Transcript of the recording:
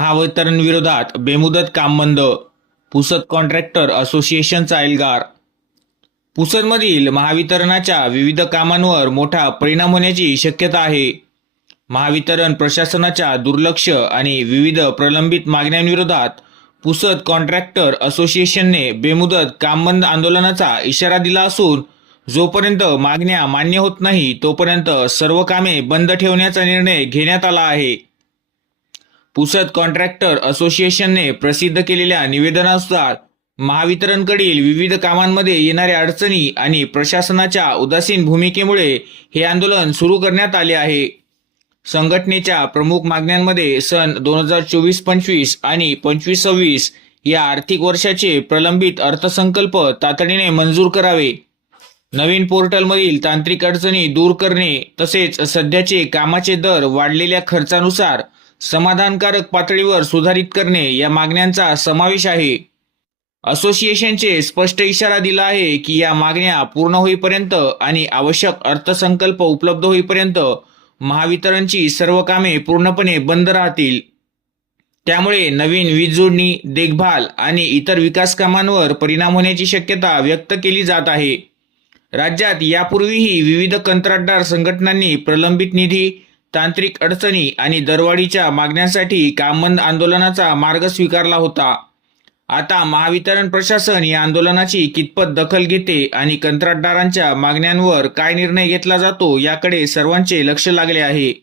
महावितरण विरोधात बेमुदत काम बंद. पुसद कॉन्ट्रॅक्टर असोसिएशनचा एल्गार. पुसदमधील महावितरणाच्या विविध कामांवर मोठा परिणाम होण्याची शक्यता आहे. महावितरण प्रशासनाच्या दुर्लक्ष आणि विविध प्रलंबित मागण्यांविरोधात पुसद कॉन्ट्रॅक्टर असोसिएशनने बेमुदत काम बंद आंदोलनाचा इशारा दिला असून जोपर्यंत मागण्या मान्य होत नाही तोपर्यंत सर्व कामे बंद ठेवण्याचा निर्णय घेण्यात आला आहे. पुसद कॉन्ट्रॅक्टर असोसिएशनने प्रसिद्ध केलेल्या निवेदनानुसार महावितरणकडील विविध कामांमध्ये येणाऱ्या अडचणी आणि प्रशासनाच्या उदासीन भूमिकेमुळे हे आंदोलन सुरू करण्यात आले आहे. संघटनेच्या प्रमुख मागण्यांमध्ये सन 2024-25 आणि 25-26 या आर्थिक वर्षाचे प्रलंबित अर्थसंकल्प तातडीने मंजूर करावे, नवीन पोर्टलमधील तांत्रिक अडचणी दूर करणे तसेच सध्याचे कामाचे दर वाढलेल्या खर्चानुसार समाधानकारक पातळीवर सुधारित करणे या मागण्यांचा समावेश आहे. असोसिएशनचे स्पष्ट इशारा दिला आहे की या मागण्या पूर्ण होईपर्यंत आणि आवश्यक अर्थसंकल्प उपलब्ध होईपर्यंत महावितरणची सर्व कामे पूर्णपणे बंद राहतील. त्यामुळे नवीन वीज जोडणी, देखभाल आणि इतर विकास कामांवर परिणाम होण्याची शक्यता व्यक्त केली जात आहे. राज्यात यापूर्वीही विविध कंत्राटदार संघटनांनी प्रलंबित निधी, तांत्रिक अडचणी आणि दरवाढीच्या मागण्यांसाठी कामबंद आंदोलनाचा मार्ग स्वीकारला होता. आता महावितरण प्रशासन या आंदोलनाची कितपत दखल घेते आणि कंत्राटदारांच्या मागण्यांवर काय निर्णय घेतला जातो याकडे सर्वांचे लक्ष लागले आहे.